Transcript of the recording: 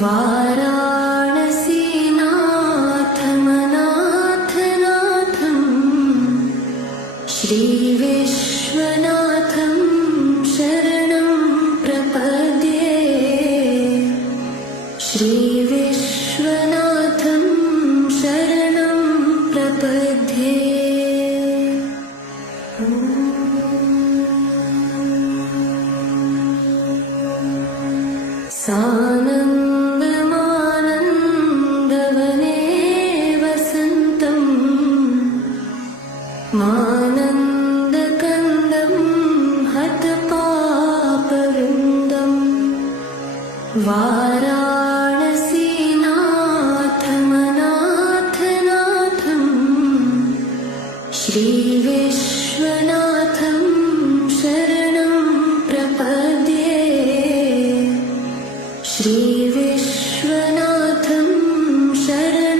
वाराणसीनाथमनाथनाथं श्रीविश्वनाथं शरणं प्रपद्ये। श्रीविश्वनाथं शरणं प्रपद्ये। सानन्दमानन्दवने वसन्तं मानन्दकन्दं हतपापवृन्दं वाराणसीनाथमनाथनाथं श्रीविश्वनाथं शरणं प्रपद्ये। श्रीविश्वनाथ